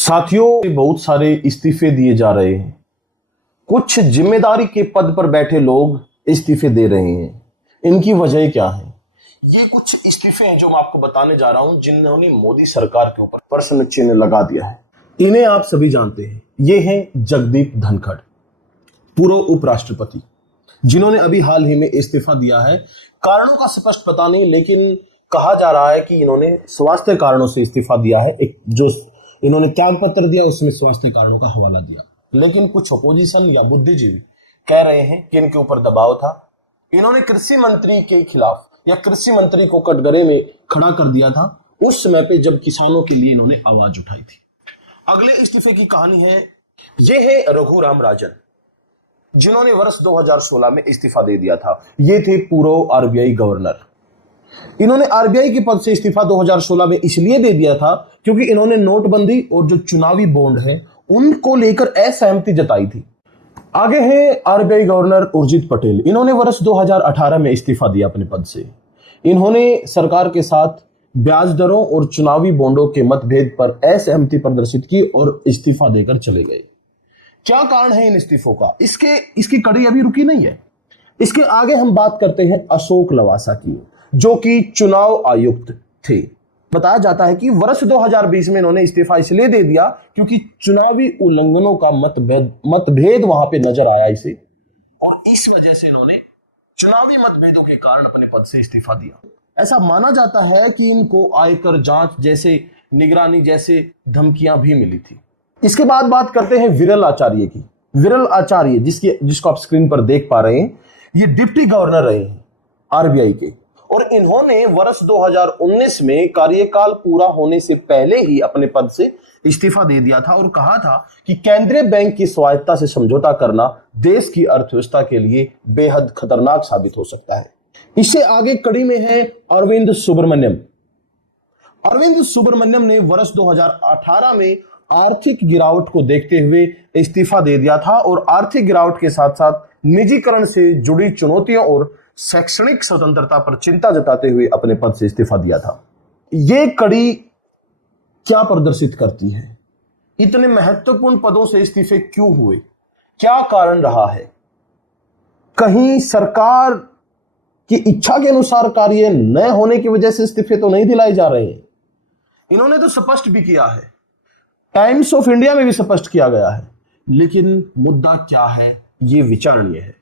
साथियों, बहुत सारे इस्तीफे दिए जा रहे हैं। कुछ जिम्मेदारी के पद पर बैठे लोग इस्तीफे दे रहे हैं। इनकी वजह क्या है? ये कुछ इस्तीफे हैं जो मैं आपको बताने जा रहा हूं, जिन्होंने मोदी सरकार के ऊपर प्रश्न चिन्ह लगा दिया है। इन्हें आप सभी जानते हैं। ये हैं जगदीप धनखड़, पूर्व उपराष्ट्रपति, जिन्होंने अभी हाल ही में इस्तीफा दिया है। कारणों का स्पष्ट पता नहीं, लेकिन कहा जा रहा है कि इन्होंने स्वास्थ्य कारणों से इस्तीफा दिया है। एक जो इन्होंने त्याग पत्र दिया उसमें स्वास्थ्य कारणों का हवाला दिया। लेकिन कुछ अपोजिशन या बुद्धिजीवी कह रहे हैं कि इनके ऊपर दबाव था। इन्होंने कृषि मंत्री के खिलाफ या कृषि मंत्री को कटघरे में खड़ा कर दिया था उस समय पे जब किसानों के लिए इन्होंने आवाज उठाई थी। अगले इस्तीफे की कहानी है, ये है रघुराम राजन, जिन्होंने वर्ष 2016 में इस्तीफा दे दिया था। ये थे पूर्व आरबीआई गवर्नर। इन्होंने आरबीआई के पद से इस्तीफा 2016 में इसलिए दे दिया था क्योंकि इन्होंने नोटबंदी और जो चुनावी बॉन्ड है उनको लेकर असहमति जताई थी। आगे है आरबीआई गवर्नर उर्जित पटेल। इन्होंने वर्ष 2018 में इस्तीफा दिया अपने पद से। इन्होंने सरकार के साथ ब्याज दरों और चुनावी बॉन्डों के मतभेद पर असहमति प्रदर्शित की और इस्तीफा देकर चले गए। क्या कारण है इन इस्तीफों का? इसकी कड़ी अभी रुकी नहीं है। इसके आगे हम बात करते हैं अशोक लवासा की, जो कि चुनाव आयुक्त थे। बताया जाता है कि वर्ष 2020 में इन्होंने इस्तीफा इसलिए दे दिया क्योंकि चुनावी उल्लंघनों का मतभेद वहां पे नजर आया इसे, और इस वजह से इन्होंने चुनावी मतभेदों के कारण अपने पद से इस्तीफा दिया। ऐसा माना जाता है कि इनको आयकर जांच जैसे निगरानी जैसे धमकियां भी मिली थी। इसके बाद बात करते हैं विरल आचार्य की। विरल आचार्य जिसको आप स्क्रीन पर देख पा रहे हैं, ये डिप्टी गवर्नर रहे हैं आरबीआई के, और इन्होंने वर्ष 2019 में कार्यकाल पूरा होने से पहले ही अपने पद से इस्तीफा दे दिया था और कहा था कि केंद्रीय बैंक की स्वायत्तता से समझौता करना देश की अर्थव्यवस्था के लिए बेहद खतरनाक साबित हो सकता है। इससे आगे कड़ी में है अरविंद सुब्रमण्यम। अरविंद सुब्रमण्यम ने वर्ष 2018 में आर्थिक गिरावट को देखते हुए इस्तीफा दे दिया था और आर्थिक गिरावट के साथ साथ निजीकरण से जुड़ी चुनौतियों और शैक्षणिक स्वतंत्रता पर चिंता जताते हुए अपने पद से इस्तीफा दिया था। यह कड़ी क्या प्रदर्शित करती है? इतने महत्वपूर्ण पदों से इस्तीफे क्यों हुए? क्या कारण रहा है? कहीं सरकार की इच्छा के अनुसार कार्य न होने की वजह से इस्तीफे तो नहीं दिलाए जा रहे हैं। इन्होंने तो स्पष्ट भी किया है, टाइम्स ऑफ इंडिया में भी स्पष्ट किया गया है, लेकिन मुद्दा क्या है ये विचारणीय है।